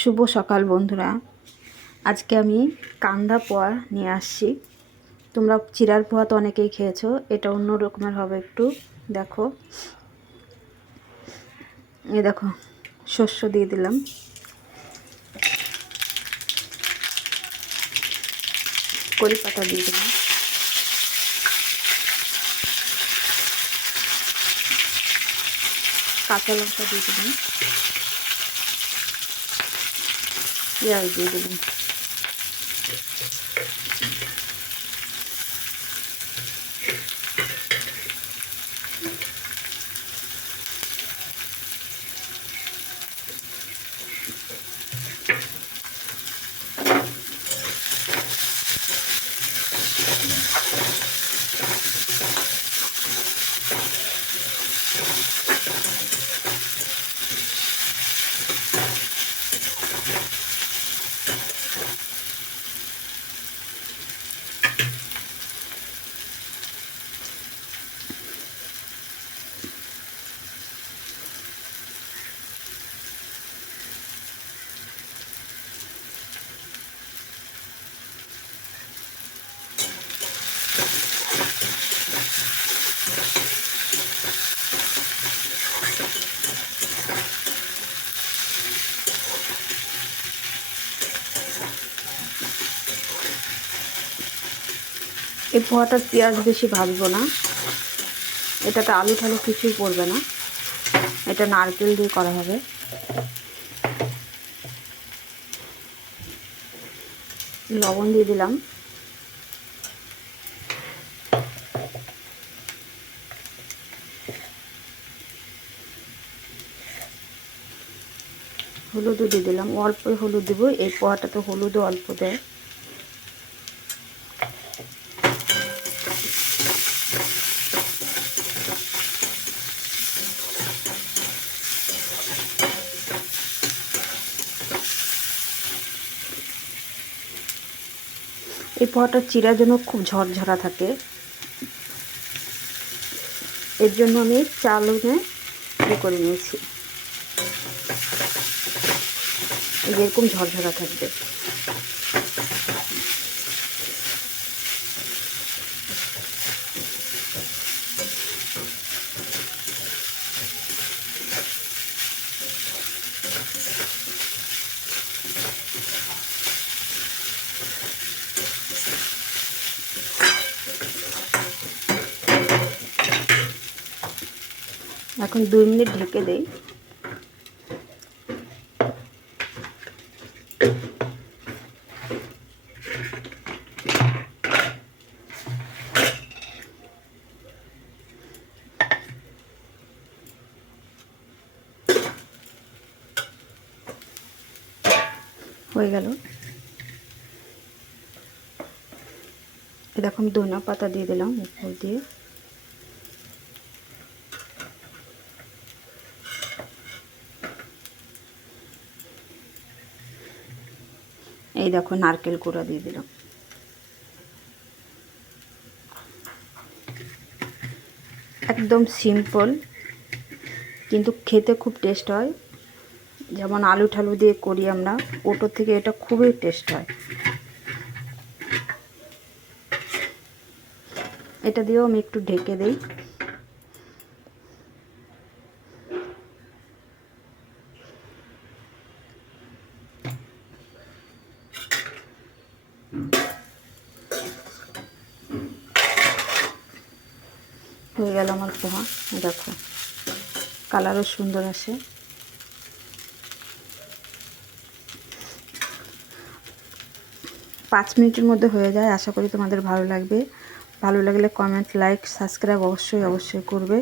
শুভ সকাল বন্ধুরা। আজকে আমি কান্দা পোয়া নিয়ে আসছি। তোমরা চিরার পোয়া তো অনেকেই খেয়েছো, এটা অন্য রকমের হবে একটু, দেখো। এ দেখো, শস্য দিয়ে দিলাম। করি পাতা দিয়ে দিলাম। কাঁচা লঙ্কা দিয়ে দিলাম। পেঁয়াজ দিয়ে দিলাম এই পোহাটা পেঁয়াজ বেশি ভাজবো না। এটাতে আলু ঠালু কিছুই পড়বে না। এটা নারকেল দিয়ে করা হবে। লবণ দিয়ে দিলাম। হলুদও দিয়ে দিলাম। অল্প হলুদ দেবো। এই পোহাটাতে হলুদও অল্প দেয়। এই পোহাটা চিরা জন্য খুব ঝরঝরা থাকে। এর জন্য আমি চাল ইয়ে করে নিয়েছি। এরকম ঝরঝরা থাকবে। এখন দুই মিনিট ঢেকে দেই। হয়ে গেল। এরকম ধনা পাতা দিয়ে দিলাম উপর দিয়ে। এই দেখো নারকেল কুড়া দিয়ে দিলাম। একদম সিম্পল কিন্তু খেতে খুব টেস্ট হয়। যেমন আলু ঠালু দিয়ে করি আমরা ওটোর থেকে এটা খুবই টেস্ট হয়। এটা দিয়েও আমি একটু ঢেকে দিই। হয়ে গেল আমার পোহা। দেখো, কালারও সুন্দর আসে। পাঁচ মিনিটের মধ্যে হয়ে যায়, আশা করি তোমাদের ভালো লাগবে। ভালো লাগলে কমেন্ট লাইক সাবস্ক্রাইব অবশ্যই অবশ্যই করবে।